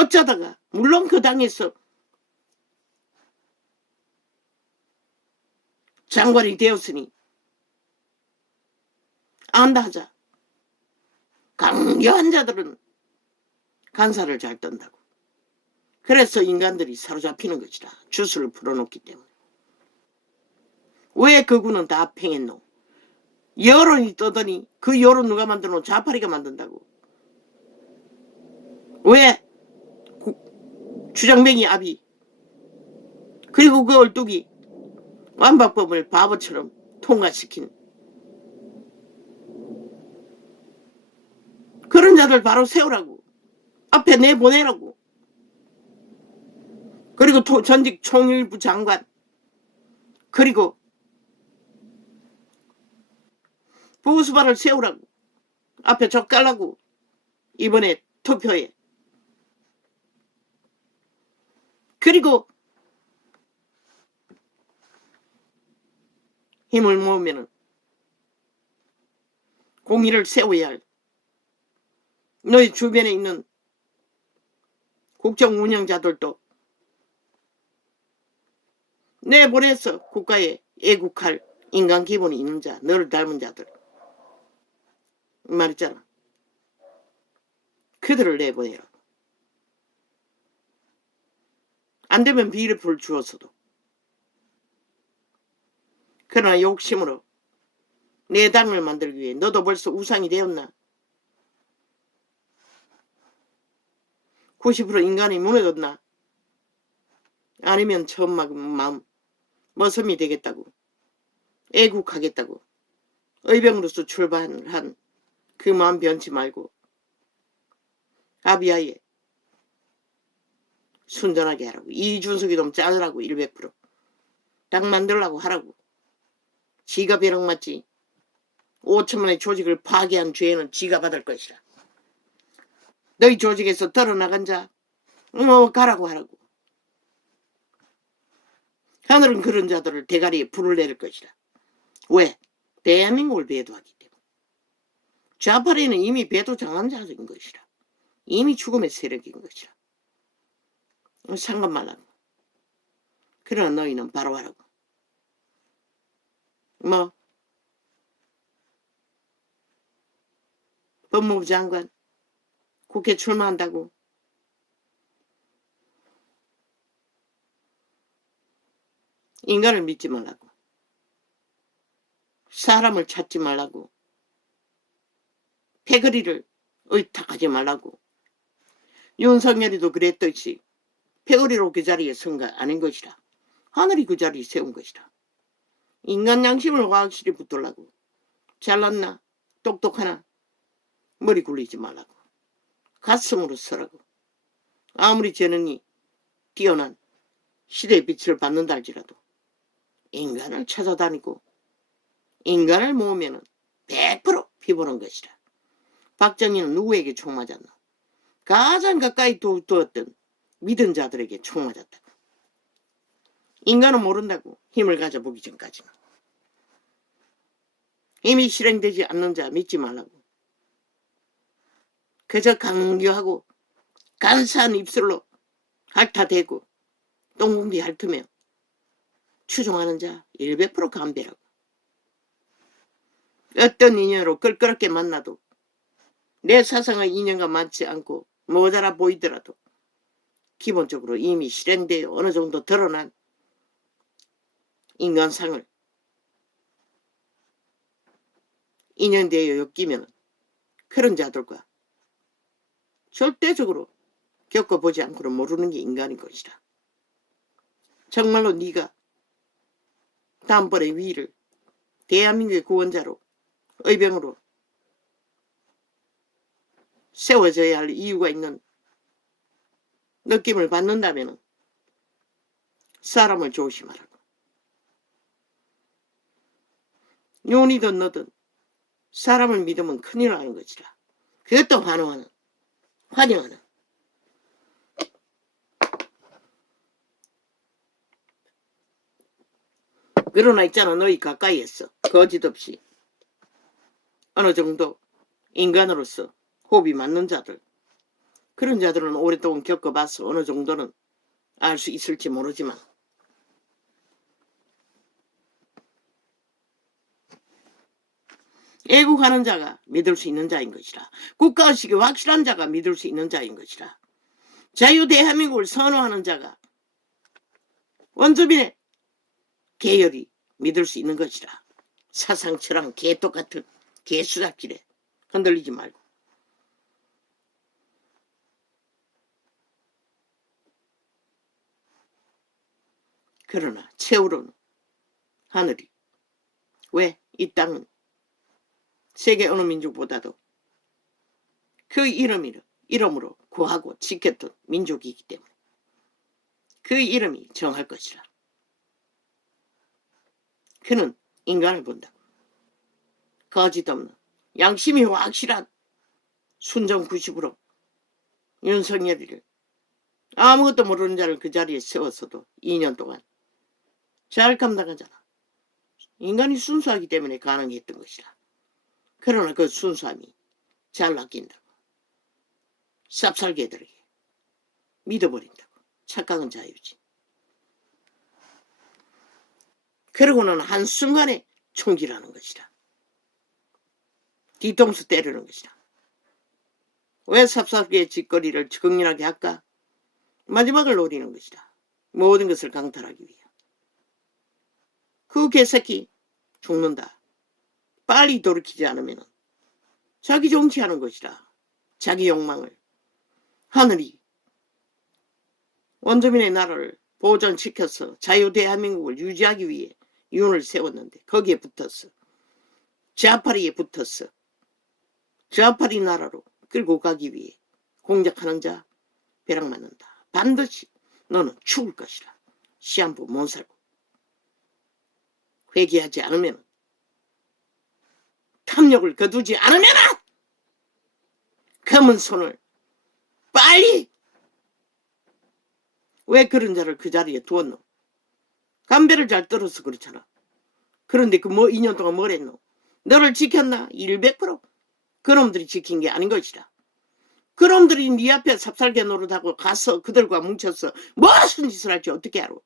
어쩌다가 물론 그 당에서 장관이 되었으니 안다 하자. 강경한 자들은 간사를 잘 떤다고. 그래서 인간들이 사로잡히는 것이다. 주술을 풀어놓기 때문에. 왜 그군은 다 팽했노? 여론이 떠더니 그 여론 누가 만들노? 자파리가 만든다고. 왜? 주정뱅이 아비 그리고 그 얼뚝이 완박법을 바보처럼 통과시킨 그런 자들 바로 세우라고. 앞에 내보내라고. 그리고 전직 총일부 장관 그리고 보수발을 세우라고. 앞에 적 깔라고. 이번에 투표에. 그리고 힘을 모으면 공의를 세워야 할 너희 주변에 있는 국정 운영자들도 내보내서 국가에 애국할 인간 기본이 있는 자, 너를 닮은 자들 말했잖아. 그들을 내보내라. 안 되면 비례표를 주었어도. 그러나 욕심으로 내 당을 만들기 위해 너도 벌써 우상이 되었나? 90% 인간이 무너졌나? 아니면 처음 막은 마음 머슴이 되겠다고 애국하겠다고 의병으로서 출발한 그 마음 변치 말고 아비아예 순전하게 하라고. 이준석이 좀 짜으라고. 100% 당 만들라고 하라고. 지가 벼락 맞지. 5천만의 조직을 파괴한 죄는 지가 받을 것이라. 너희 조직에서 떨어나간 자 가라고 하라고. 하늘은 그런 자들을 대가리에 불을 내릴 것이라. 왜? 대한민국을 배도하기 때문에. 좌파리는 이미 배도 장한 자인 것이라. 이미 죽음의 세력인 것이라. 상관 말라고. 그러나 너희는 바로 하라고. 뭐? 법무부 장관 국회 출마한다고. 인간을 믿지 말라고. 사람을 찾지 말라고. 패거리를 의탁하지 말라고. 윤석열이도 그랬듯이 패거리로 그 자리에 선 거 아닌 것이라. 하늘이 그 자리에 세운 것이라. 인간 양심을 확실히 붙들라고. 잘났나? 똑똑하나? 머리 굴리지 말라고. 가슴으로 서라고. 아무리 재능이 뛰어난 시대의 빛을 받는다 할지라도 인간을 찾아다니고 인간을 모으면 100% 피보는 것이라. 박정희는 누구에게 총 맞았나? 가장 가까이 두었던 믿은 자들에게 총 맞았다고. 인간은 모른다고. 힘을 가져보기 전까지는. 이미 실행되지 않는 자 믿지 말라고. 그저 강요하고 간사한 입술로 핥아대고 똥공비 핥으며 추종하는 자 100% 감배라고. 어떤 인연으로 끌끄럽게 만나도 내 사상의 인연과 맞지 않고 모자라 보이더라도 기본적으로 이미 실행되어 어느 정도 드러난 인간상을 인연되어 엮이면 그런 자들과 절대적으로 겪어보지 않고는 모르는 게 인간인 것이다. 정말로 네가 다음번에 위를 대한민국의 구원자로 의병으로 세워져야 할 이유가 있는 느낌을 받는다면 사람을 조심하라고. 윤이든 너든 사람을 믿으면 큰일 나는 것이라. 그것도 환영하는. 그러나 있잖아, 너희 가까이에서 거짓없이 어느 정도 인간으로서 호흡이 맞는 자들, 그런 자들은 오랫동안 겪어봐서 어느 정도는 알 수 있을지 모르지만 애국하는 자가 믿을 수 있는 자인 것이라. 국가의식이 확실한 자가 믿을 수 있는 자인 것이라. 자유 대한민국을 선호하는 자가 원주민의 계열이 믿을 수 있는 것이라. 사상 철학 개똑같은 개수작질에 흔들리지 말고. 그러나 채우로는 하늘이 왜 이 땅은 세계 어느 민족보다도 그 이름으로 구하고 지켰던 민족이기 때문에 그 이름이 정할 것이라. 그는 인간을 본다고. 거짓 없는 양심이 확실한 순정 90으로 윤석열이를 아무것도 모르는 자를 그 자리에 세웠어도 2년 동안 잘 감당하잖아. 인간이 순수하기 때문에 가능했던 것이라. 그러나 그 순수함이 잘 낚인다고. 쌉쌀개들에게 믿어버린다고. 착각은 자유지. 그러고는 한순간에 총질하는 것이라. 뒤통수 때리는 것이라. 왜 삽삽의 짓거리를 극렬하게 할까? 마지막을 노리는 것이라. 모든 것을 강탈하기 위해. 그 개새끼 죽는다. 빨리 돌이키지 않으면 자기 정치하는 것이라. 자기 욕망을. 하늘이 원주민의 나라를 보존시켜서 자유 대한민국을 유지하기 위해 윤을 세웠는데 거기에 붙었어. 좌파리에 붙었어. 좌파리 나라로 끌고 가기 위해 공작하는 자 벼락 맞는다. 반드시 너는 죽을 것이라. 시한부 못 살고. 회개하지 않으면, 탐욕을 거두지 않으면 검은 손을 빨리. 왜 그런 자를 그 자리에 두었노? 담배를 잘 떨어서 그렇잖아. 그런데 그 2년 동안 뭘 했노? 너를 지켰나? 100%. 그놈들이 지킨 게 아닌 것이다. 그놈들이 네 앞에 삽살개 노릇하고 가서 그들과 뭉쳐서 무슨 짓을 할지 어떻게 알아?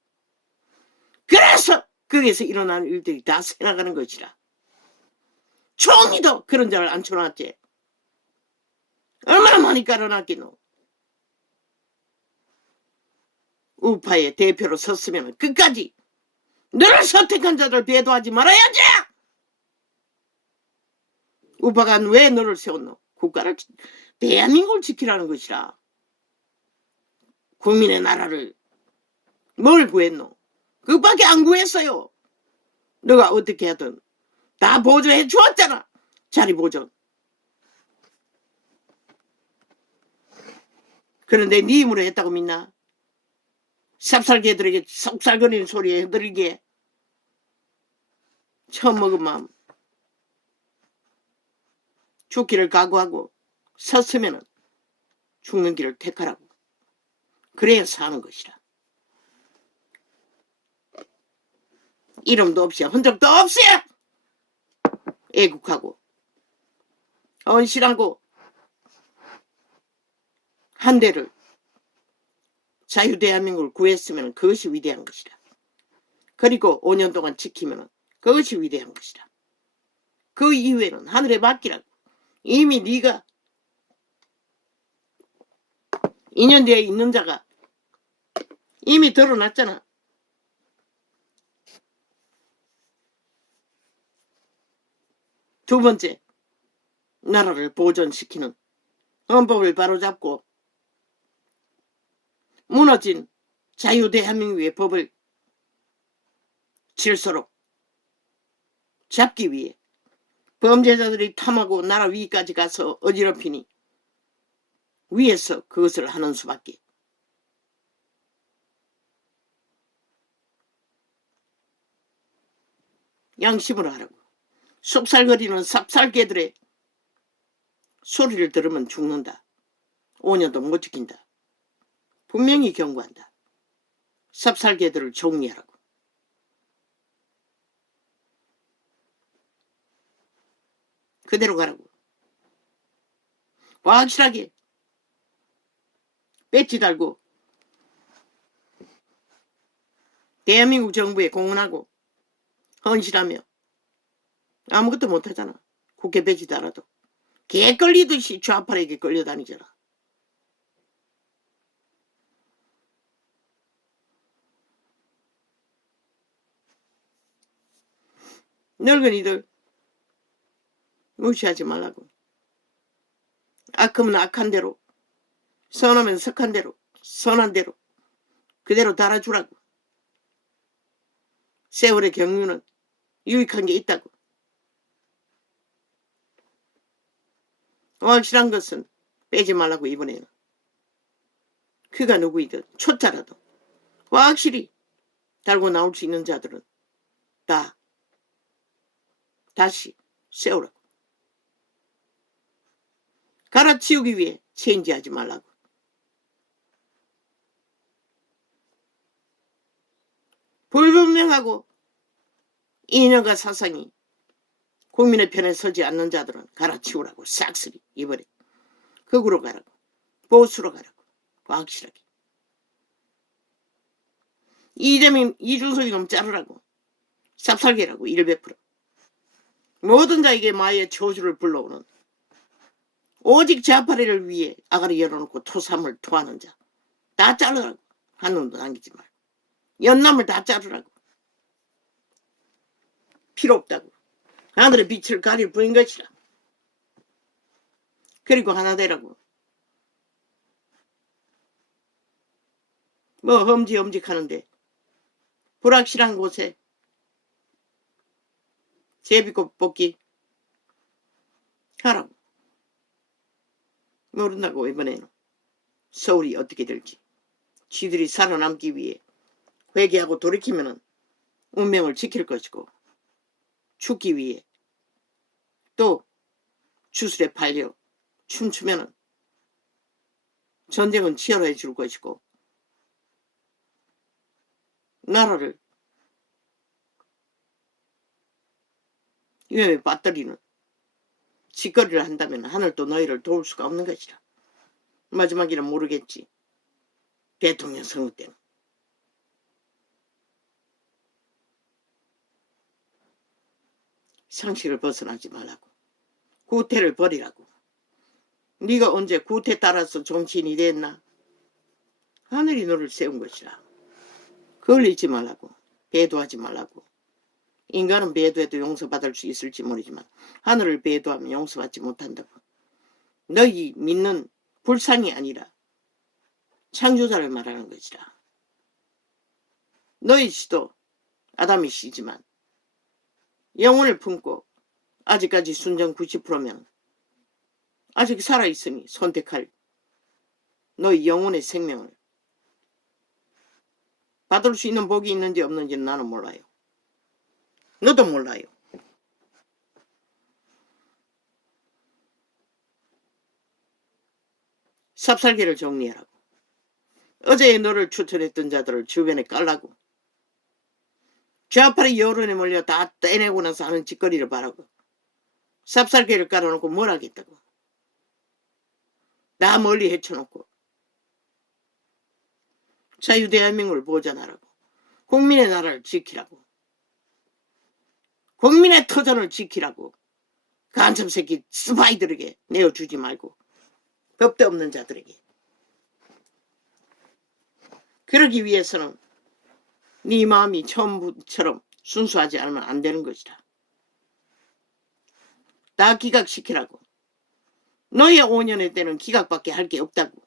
그래서 거기에서 일어나는 일들이 다 새나가는 것이라. 총리도 그런 자를 앉혀놨지. 얼마나 많이 깔아놨겠노. 우파의 대표로 섰으면 끝까지 너를 선택한 자들 배도하지 말아야지. 우파가 왜 너를 세웠노? 국가를, 대한민국을 지키라는 것이라. 국민의 나라를 뭘 구했노? 그밖에 안 구했어요. 너가 어떻게 하든 다 보조해 주었잖아. 자리 보존. 그런데 네 힘으로 했다고 믿나? 삽살개들에게 속살거리는 소리에 흔들리게. 처음 먹은 마음. 죽기를 각오하고 섰으면 죽는 길을 택하라고. 그래야 사는 것이라. 이름도 없이 흔적도 없이 애국하고 헌신하고 한 대를 자유대한민국을 구했으면 그것이 위대한 것이라. 그리고 5년 동안 지키면 그것이 위대한 것이라. 그 이후에는 하늘에 맡기라고. 이미 네가 2년 뒤에 있는 자가 이미 드러났잖아. 두 번째, 나라를 보존시키는 헌법을 바로잡고 무너진 자유대한민국의 법을 질서로 잡기 위해 범죄자들이 탐하고 나라 위까지 가서 어지럽히니 위에서 그것을 하는 수밖에. 양심으로 하라고. 속살거리는 삽살개들의 소리를 들으면 죽는다. 5년도 못 지킨다. 분명히 경고한다. 삽살개들을 정리하라고. 그대로 가라고. 확실하게 배지 달고 대한민국 정부에 공헌하고 헌신하며 아무것도 못하잖아. 국회 배지 달아도. 개 끌리듯이 좌파에게 끌려다니잖아. 늙은이들 무시하지 말라고. 악하면 악한 대로, 선하면 석한 대로, 선한 대로 그대로 달아주라고. 세월의 경륜은 유익한 게 있다고. 확실한 것은 빼지 말라고. 이번에는 그가 누구이든 초짜라도 확실히 달고 나올 수 있는 자들은 다 다시 세우라고. 갈아치우기 위해 체인지하지 말라고. 불분명하고 이념과 사상이 국민의 편에 서지 않는 자들은 갈아치우라고. 싹쓸이. 이번에 극으로 가라고. 보수로 가라고. 확실하게. 이재명, 이준석이 놈 자르라고. 쌉살개라고. 100%. 모든 자에게 마의 저주를 불러오는 오직 좌파리를 위해 아가리 열어놓고 토삼을 토하는 자. 다 자르라고. 한 놈도 남기지 말고. 연남을 다 자르라고. 필요 없다고. 하늘의 빛을 가릴 뿐인 것이라. 그리고 하나 되라고. 뭐 험직하는데 불확실한 곳에 제비꽃 뽑기 하라고. 모른다고. 이번에는 서울이 어떻게 될지. 지들이 살아남기 위해 회개하고 돌이키면은 운명을 지킬 것이고, 죽기 위해 또 주술에 팔려 춤추면은 전쟁은 치열해 줄 것이고, 나라를 위험에 빠뜨리는 짓거리를 한다면 하늘도 너희를 도울 수가 없는 것이라. 마지막이란 모르겠지. 대통령 선거 때는. 상식을 벗어나지 말라고. 구태를 버리라고. 네가 언제 구태 따라서 정치인이 됐나? 하늘이 너를 세운 것이라. 그걸 잊지 말라고. 배도하지 말라고. 인간은 배도해도 용서받을 수 있을지 모르지만 하늘을 배도하면 용서받지 못한다고. 너희 믿는 불상이 아니라 창조자를 말하는 것이라. 너희 씨도 아담이 씨지만 영혼을 품고 아직까지 순정 90%면 아직 살아있으니 선택할 너희 영혼의 생명을 받을 수 있는 복이 있는지 없는지는 나는 몰라요. 너도 몰라요. 삽살개를 정리하라고. 어제 너를 추천했던 자들을 주변에 깔라고. 좌파의 여론에 몰려 다 떼내고 나서 하는 짓거리를 바라고. 삽살개를 깔아놓고 뭘 하겠다고. 다 멀리 헤쳐놓고 자유대한민국을 보존하라고. 국민의 나라를 지키라고. 국민의 터전을 지키라고. 간첩새끼 스파이들에게 내어주지 말고. 법도 없는 자들에게. 그러기 위해서는 네 마음이 처음처럼 순수하지 않으면 안 되는 것이다. 다 기각시키라고. 너의 5년의 때는 기각밖에 할 게 없다고.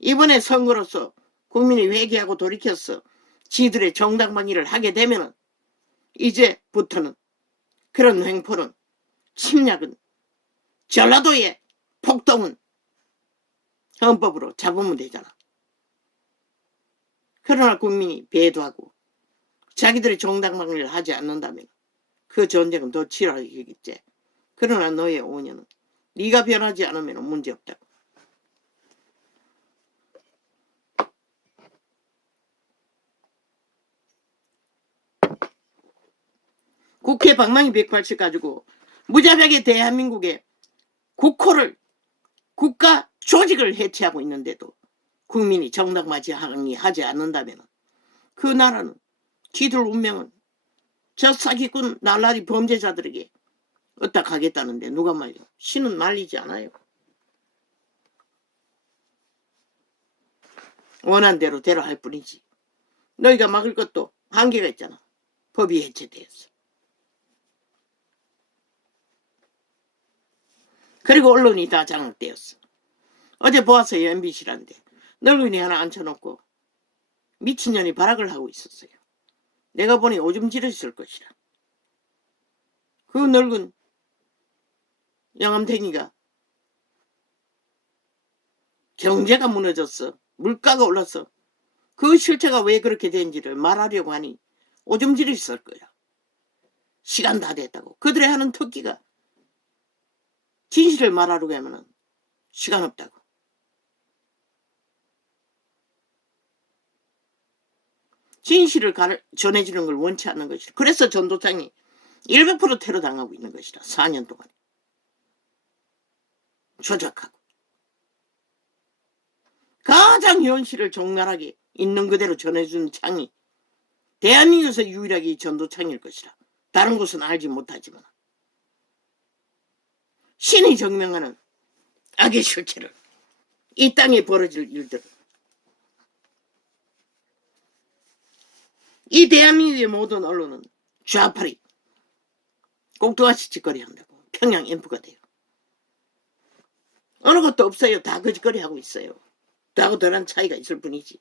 이번에 선거로서 국민이 회개하고 돌이켜서 지들의 정당방위를 하게 되면 이제부터는 그런 횡포는, 침략은, 전라도의 폭동은 헌법으로 잡으면 되잖아. 그러나 국민이 배도하고 자기들의 정당방위를 하지 않는다면 그 전쟁은 더 치열하겠지. 그러나 너의 5년은 네가 변하지 않으면 문제없다고. 국회 방망이 180 가지고 무자비하게 대한민국의 국호를, 국가 조직을 해체하고 있는데도 국민이 정당맞이 항의하지 않는다면 그 나라는 지들 운명은 저 사기꾼 날라리 범죄자들에게 어디다 가겠다는데 누가 말려. 신은 말리지 않아요. 원한 대로 되라 할 뿐이지. 너희가 막을 것도 한계가 있잖아. 법이 해체되었어. 그리고 언론이 다 장악되었어. 어제 보았어요. MBC란데 늙은이 하나 앉혀놓고 미친년이 발악을 하고 있었어요. 내가 보니 오줌 지르셨을 것이라. 그 늙은 영암탱이가 경제가 무너졌어. 물가가 올랐어. 그 실체가 왜 그렇게 된지를 말하려고 하니 오줌 지르셨을 거야. 시간 다 됐다고. 그들의 하는 특기가 진실을 말하려고 하면 시간 없다고. 진실을 전해주는 걸 원치 않는 것이라. 그래서 전도장이 100% 테러 당하고 있는 것이라. 4년 동안. 조작하고. 가장 현실을 적나라하게 있는 그대로 전해주는 창이 대한민국에서 유일하게 이 전도창일 것이라. 다른 곳은 알지 못하지만. 신이 증명하는 악의 실체를, 이 땅에 벌어질 일들을, 이 대한민국의 모든 언론은 좌파리 꼭두가시 짓거리 한다고. 평양 엠프가 돼요. 어느 것도 없어요. 다 거짓거리 하고 있어요. 나하고 덜한 차이가 있을 뿐이지.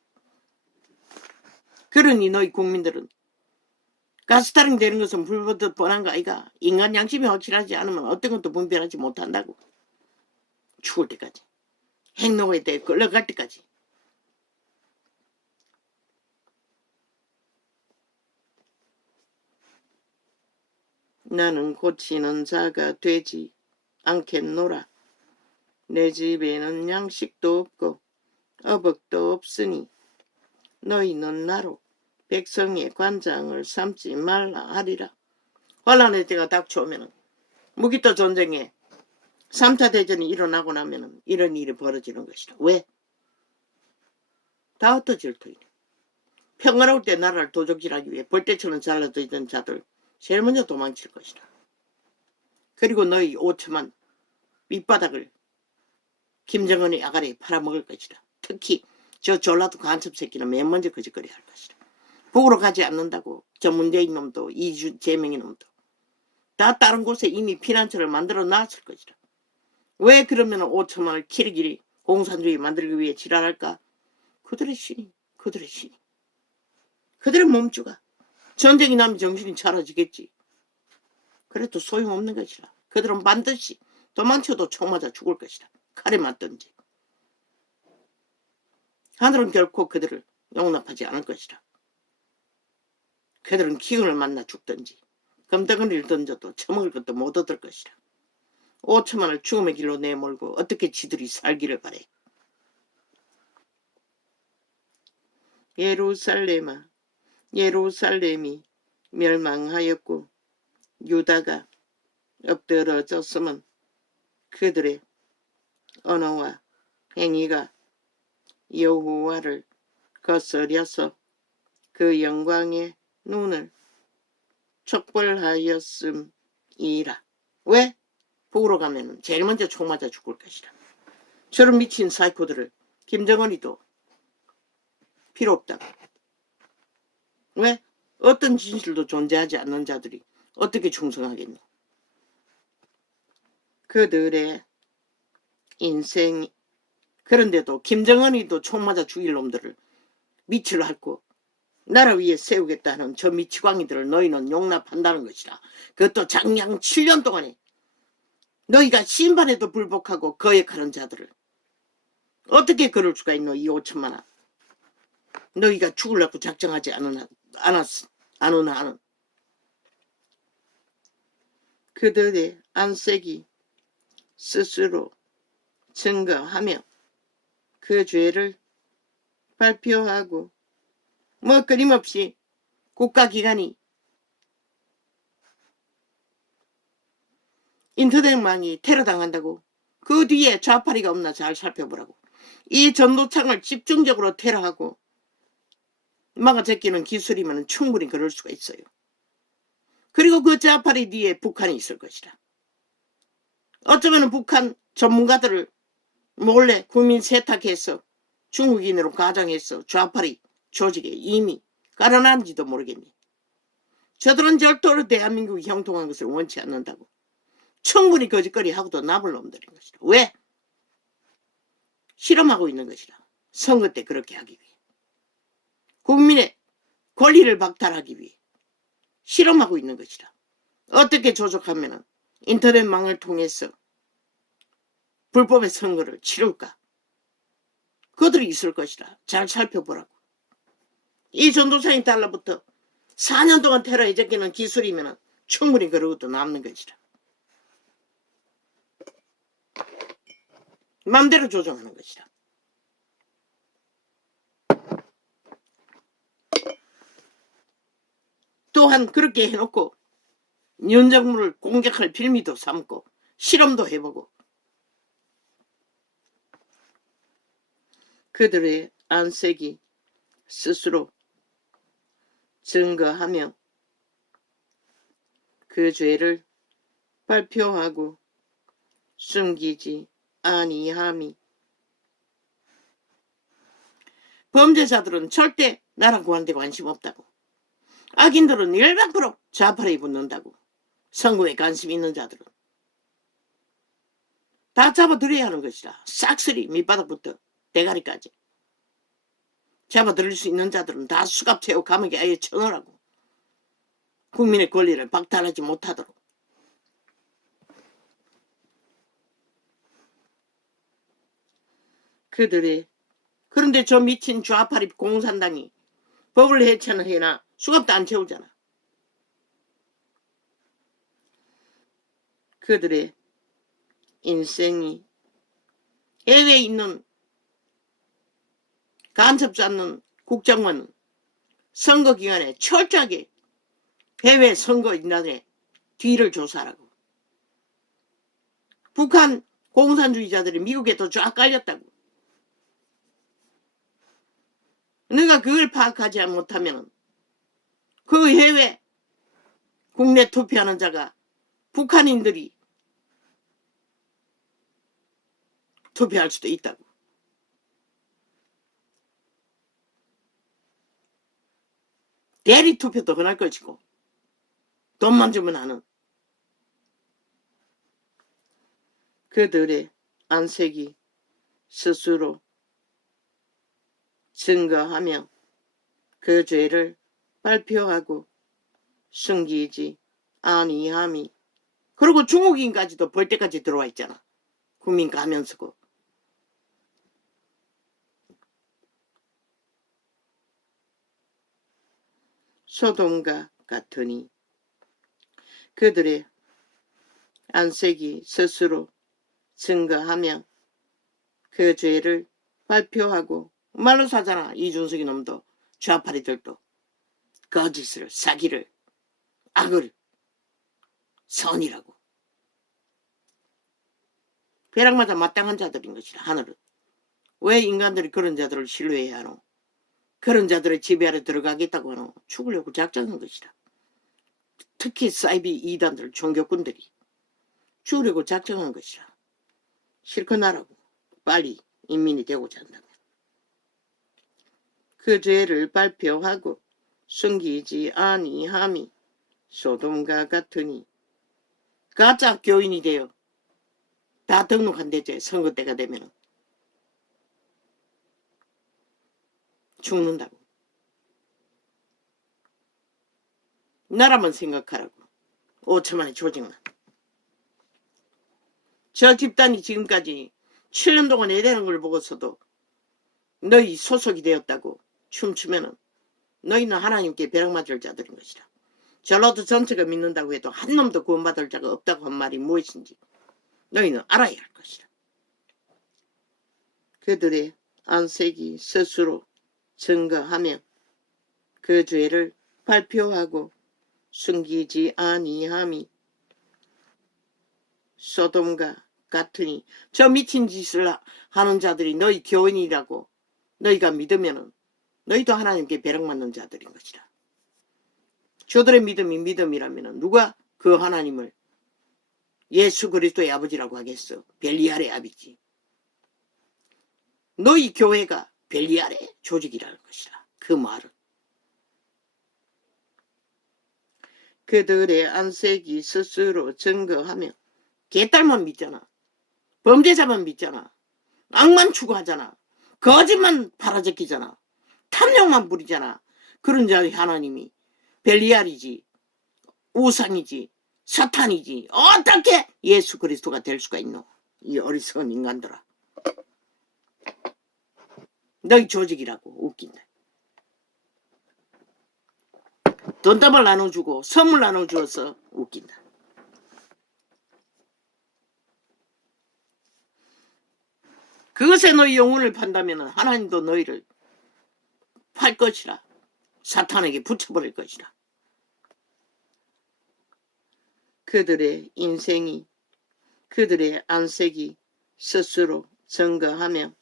그러니 너희 국민들은 가스타링 되는 것은 불보듯 뻔한 거 아이가. 인간 양심이 확실하지 않으면 어떤 것도 분별하지 못한다고. 죽을 때까지. 행동에 대해 끌려갈 때까지. 나는 고치는 자가 되지 않겠노라. 내 집에는 양식도 없고 어복도 없으니 너희는 나로 백성의 관장을 삼지 말라 하리라. 환란의 때가 닥쳐오면 무기토 전쟁에 3차 대전이 일어나고 나면 이런 일이 벌어지는 것이라. 왜? 다 흩어질 터이네. 평화로울 때 나라를 도적질하기 위해 벌떼처럼 잘라져 있던 자들 제일 먼저 도망칠 것이라. 그리고 너희 5천만 밑바닥을 김정은의 아가리에 팔아먹을 것이라. 특히 저 전라도 간첩 새끼는 맨 먼저 거짓거리 할 것이라. 북으로 가지 않는다고. 저 문재인 놈도 이재명이 놈도 다 다른 곳에 이미 피난처를 만들어 놨을 것이라. 왜 그러면 5천만을 키리기리 공산주의 만들기 위해 지랄할까? 그들의 신이. 그들의 몸주가. 전쟁이 나면 정신이 차려지겠지. 그래도 소용없는 것이라. 그들은 반드시 도망쳐도 총 맞아 죽을 것이라. 칼에 맞든지. 하늘은 결코 그들을 용납하지 않을 것이라. 그들은 기운을 만나 죽든지 금덩어리를 던져도 처먹을 것도 못 얻을 것이라. 5천만을 죽음의 길로 내몰고 어떻게 지들이 살기를 바래. 예루살렘아, 예루살렘이 멸망하였고 유다가 엎드러졌으면 그들의 언어와 행위가 여호와를 거스려서 그 영광의 눈을 촉벌하였음이라. 왜? 북으로 가면 제일 먼저 총 맞아 죽을 것이라. 저런 미친 사이코들을 김정은이도 필요 없다고. 왜? 어떤 진실도 존재하지 않는 자들이 어떻게 충성하겠노? 그들의 인생. 그런데도 김정은이도 총 맞아 죽일 놈들을 밑을 핥고 나라 위에 세우겠다는 저 미치광이들을 너희는 용납한다는 것이라. 그것도 장량 7년 동안에 너희가 심판에도 불복하고 거역하는 자들을 어떻게 그럴 수가 있노? 이 5천만원. 너희가 죽으려고 작정하지 않은 한은 그들의 안색이 스스로 증거하며 그 죄를 발표하고 끊임없이 국가기관이 인터넷망이 테러 당한다고 그 뒤에 좌파리가 없나 잘 살펴보라고. 이 전도창을 집중적으로 테러하고 막아 제끼는 기술이면 충분히 그럴 수가 있어요. 그리고 그 좌파리 뒤에 북한이 있을 것이다. 어쩌면 북한 전문가들을 몰래 국민 세탁해서 중국인으로 가장해서 좌파리 조직에 이미 깔아놨는지도 모르겠네. 저들은 절대로 대한민국이 형통한 것을 원치 않는다고. 충분히 거짓거리 하고도 나불 놈들인 것이다. 왜? 실험하고 있는 것이다. 선거 때 그렇게 하기 위해. 국민의 권리를 박탈하기 위해 실험하고 있는 것이다. 어떻게 조작하면 인터넷망을 통해서 불법의 선거를 치룰까? 그들이 있을 것이다. 잘 살펴보라고. 이 전도사인 달러부터 4년 동안 테러에 제끼는 기술이면 충분히 그러고도 남는 것이다. 마음대로 조정하는 것이다. 또한 그렇게 해놓고 윤석열을 공격할 빌미도 삼고 실험도 해보고 그들의 안색이 스스로 증거하며 그 죄를 발표하고 숨기지 아니함이. 범죄자들은 절대 나라 구한데 관심 없다고. 악인들은 일방적으로 좌파를 붙는다고. 선거에 관심 있는 자들은 다 잡아들여야 하는 것이다. 싹쓸이 밑바닥부터 대가리까지 잡아들일 수 있는 자들은 다 수갑 채워 감옥에 아예 쳐넣으라고. 국민의 권리를 박탈하지 못하도록. 그런데 저 미친 좌파리 공산당이 법을 해체는 해나 수갑도 안 채우잖아. 그들의 인생이 해외에 있는 간섭 잡는 국정원은 선거기간에 철저하게 해외 선거인단의 뒤를 조사하라고. 북한 공산주의자들이 미국에 더 쫙 깔렸다고. 내가 그걸 파악하지 못하면 그 해외 국내 투표하는 자가 북한인들이 투표할 수도 있다고. 대리 투표도 흔할 것이고 돈만 주면 하는. 그들의 안색이 스스로 증거하며 그 죄를 발표하고 숨기지 아니함이. 그리고 중국인까지도 볼 때까지 들어와 있잖아. 국민 가면 쓰고. 소돔과 같으니 그들의 안색이 스스로 증거하며 그 죄를 발표하고. 말로 사잖아. 이준석이 놈도 좌파리들도 거짓을 사기를 악을 선이라고. 벼락마다 마땅한 자들인 것이라. 하늘은 왜 인간들이 그런 자들을 신뢰해야 하노? 그런 자들의 지배 아래 들어가겠다고 하노? 죽으려고 작정한 것이다. 특히 사이비 이단들 종교꾼들이 죽으려고 작정한 것이라. 실컷 하라고. 빨리 인민이 되고자 한다면 그 죄를 발표하고 숨기지 아니함이 소돔과 같으니. 가짜 교인이 되어 다 등록한대제. 선거 때가 되면 죽는다고. 나라만 생각하라고. 5천만의 조직만. 저 집단이 지금까지 7년 동안 애대는 걸 보고서도 너희 소속이 되었다고 춤추면은 너희는 하나님께 벼락 맞을 자들인 것이다. 전라도 전체가 믿는다고 해도 한 놈도 구원받을 자가 없다고 한 말이 무엇인지 너희는 알아야 할 것이다. 그들의 안색이 스스로 증거하며 그 죄를 발표하고 숨기지 아니함이 소돔과 같으니 저 미친 짓을 하는 자들이 너희 교인이라고 너희가 믿으면은 너희도 하나님께 배령받는 자들인 것이라. 저들의 믿음이 믿음이라면 누가 그 하나님을 예수 그리스도의 아버지라고 하겠어? 벨리알의 아비지. 너희 교회가 벨리알의 조직이라는 것이라. 그 말은 그들의 안색이 스스로 증거하며 개딸만 믿잖아. 범죄자만 믿잖아. 악만 추구하잖아. 거짓만 팔아제끼잖아. 탐욕만 부리잖아. 그런 자의 하나님이 벨리알이지, 우상이지, 사탄이지 어떻게 예수 그리스도가 될 수가 있노? 이 어리석은 인간들아. 너희 조직이라고. 웃긴다. 돈다발 나눠주고 선물 나눠주어서 웃긴다. 그것에 너희 영혼을 판다면 하나님도 너희를 팔 것이라. 사탄에게 붙여버릴 것이라. 그들의 인생이 그들의 안색이 스스로 증거하며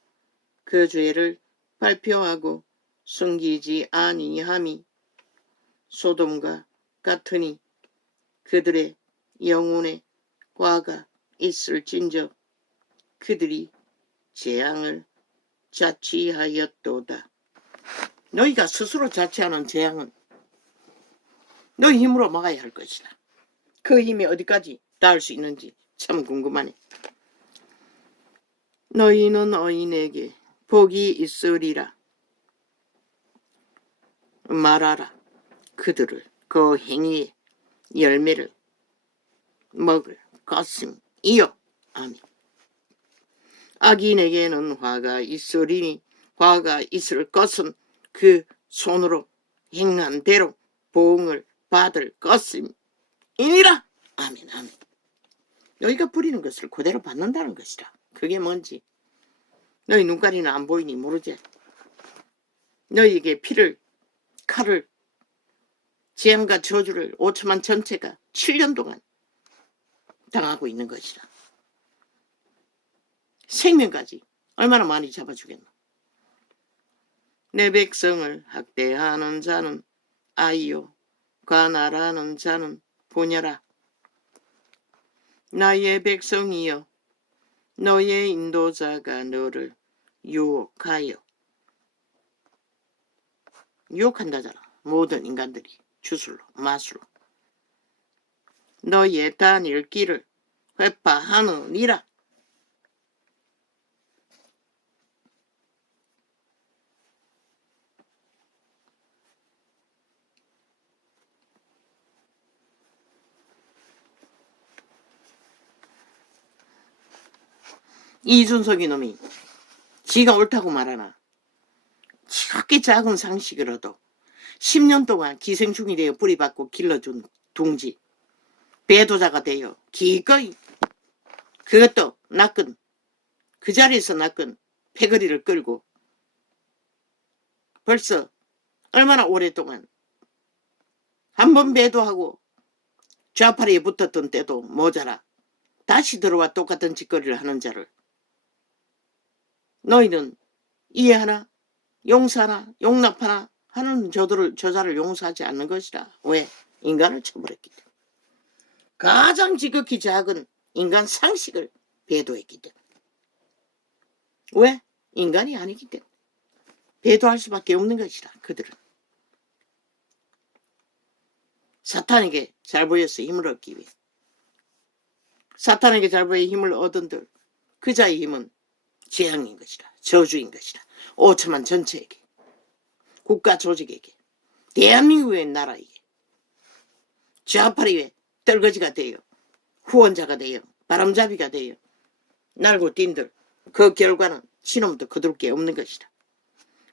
그 죄를 발표하고 숨기지 아니함이 소돔과 같으니 그들의 영혼에 화가 있을진저 그들이 재앙을 자취하였도다. 너희가 스스로 자취하는 재앙은 너희 힘으로 막아야 할 것이다. 그 힘이 어디까지 닿을 수 있는지 참 궁금하네. 너희는 어인에게 복이 있으리라. 말하라. 그들을 그 행위의 열매를 먹을 것임이요. 아멘. 악인에게는 화가 있으리니 화가 있을 것은 그 손으로 행한 대로 보응을 받을 것임이니라. 아멘. 아멘. 너희가 부리는 것을 그대로 받는다는 것이라. 그게 뭔지 너희 눈가리는 안 보이니 모르지. 너희에게 피를 칼을 재앙과 저주를 5천만 전체가 7년 동안 당하고 있는 것이라. 생명까지 얼마나 많이 잡아주겠노. 내 백성을 학대하는 자는 아이요 관할하는 자는 보녀라. 나의 백성이여 너의 인도자가 너를 유혹하여 유혹한다잖아. 모든 인간들이 주술로 마술로 너의 다닐 길을 회파하느니라. 이준석이 놈이 지가 옳다고 말하나. 지극히 작은 상식을 얻어 10년 동안 기생충이 되어 뿌리받고 길러준 둥지 배도자가 되어 기꺼이 그것도 낚은 그 자리에서 낚은 패거리를 끌고 벌써 얼마나 오랫동안 한 번 배도하고 좌파리에 붙었던 때도 모자라 다시 들어와 똑같은 짓거리를 하는 자를 너희는 이해하나? 용서하나? 용납하나? 하는 저자를 용서하지 않는 것이라. 왜? 인간을 쳐버렸기 때문에. 가장 지극히 작은 인간 상식을 배도했기 때문에. 왜? 인간이 아니기 때문에. 배도할 수밖에 없는 것이라. 그들은. 사탄에게 잘 보여서 힘을 얻기 위해. 사탄에게 잘 보여 힘을 얻은들 그 자의 힘은 재앙인 것이라. 저주인 것이라. 5천만 전체에게. 국가 조직에게. 대한민국의 나라에게. 좌파리에 떨거지가 되어 후원자가 되어 바람잡이가 되어 날고 뛴들 그 결과는 치놈도 거둘 게 없는 것이라.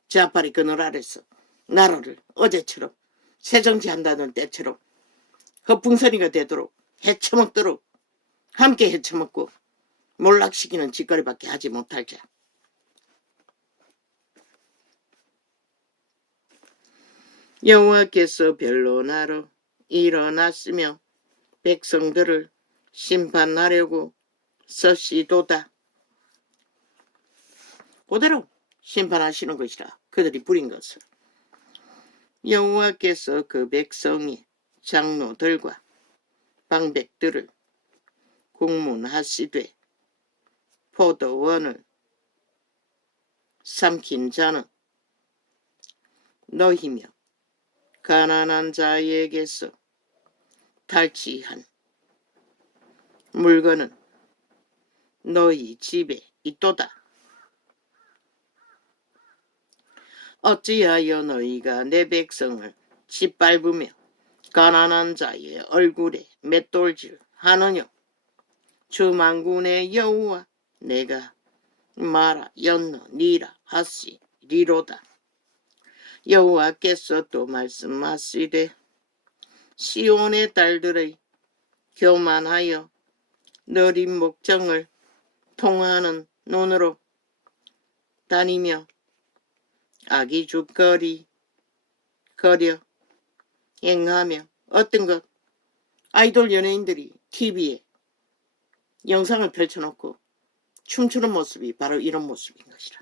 좌파리 그늘 아래서 나라를 어제처럼 새정치한다는 때처럼 허풍선이가 되도록 헤쳐먹도록 함께 헤쳐먹고 몰락시키는 짓거리밖에 하지 못할 자. 여호와께서 변론하러 일어났으며 백성들을 심판하려고 서시도다. 그대로 심판하시는 것이라. 그들이 부린 것을. 여호와께서 그 백성의 장로들과 방백들을 국문하시되 포도원을 삼킨 자는 너희며 가난한 자에게서 탈취한 물건은 너희 집에 있도다. 어찌하여 너희가 내 백성을 짓밟으며 가난한 자의 얼굴에 맷돌질 하느냐. 주 만군의 여호와 내가 말하였느니라 하시리로다. 여호와께서 또 말씀하시되 시온의 딸들의 교만하여 느린 목정을 통하는 눈으로 다니며 아기죽거리 거려 행하며 어떤 것 아이돌 연예인들이 TV에 영상을 펼쳐놓고 춤추는 모습이 바로 이런 모습인 것이라.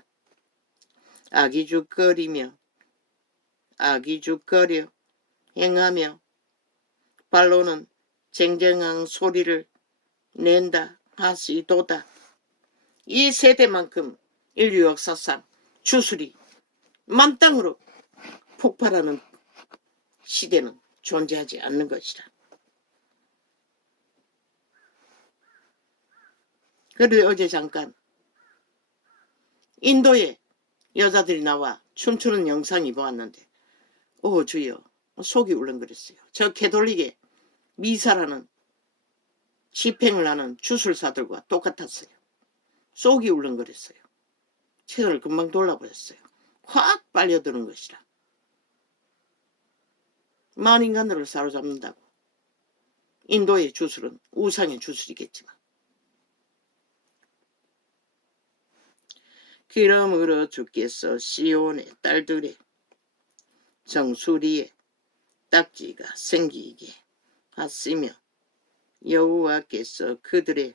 아기죽거리며 아기죽거려 행하며 발로는 쟁쟁한 소리를 낸다 하시도다. 이 세대만큼 인류 역사상 주술이 만땅으로 폭발하는 시대는 존재하지 않는 것이라. 그리고 어제 잠깐 인도에 여자들이 나와 춤추는 영상이 보았는데 오 주여 속이 울렁거렸어요. 저 캐톨릭의 미사라는 집행을 하는 주술사들과 똑같았어요. 속이 울렁거렸어요. 채널을 금방 돌아버렸어요. 확 빨려드는 것이라. 만인간들을 사로잡는다고. 인도의 주술은 우상의 주술이겠지만. 그러므로 주께서 시온의 딸들의 정수리에 딱지가 생기게 하시며 여호와께서 그들의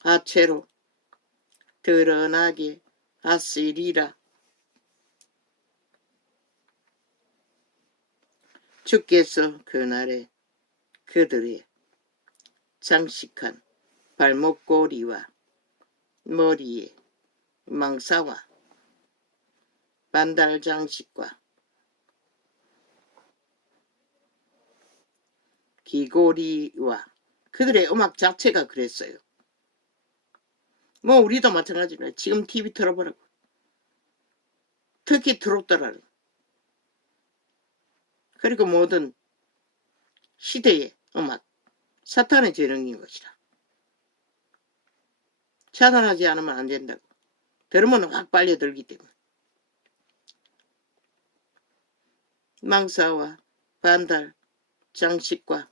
하체로 드러나게 하시리라. 주께서 그날에 그들의 장식한 발목고리와 머리에 망사와 반달 장식과 귀고리와 그들의 음악 자체가 그랬어요. 뭐 우리도 마찬가지로 지금 TV 틀어보라고. 특히 트롯더라는. 그리고 모든 시대의 음악 사탄의 재능인 것이라. 차단하지 않으면 안 된다고. 들으면 확 빨려들기 때문에. 망사와 반달 장식과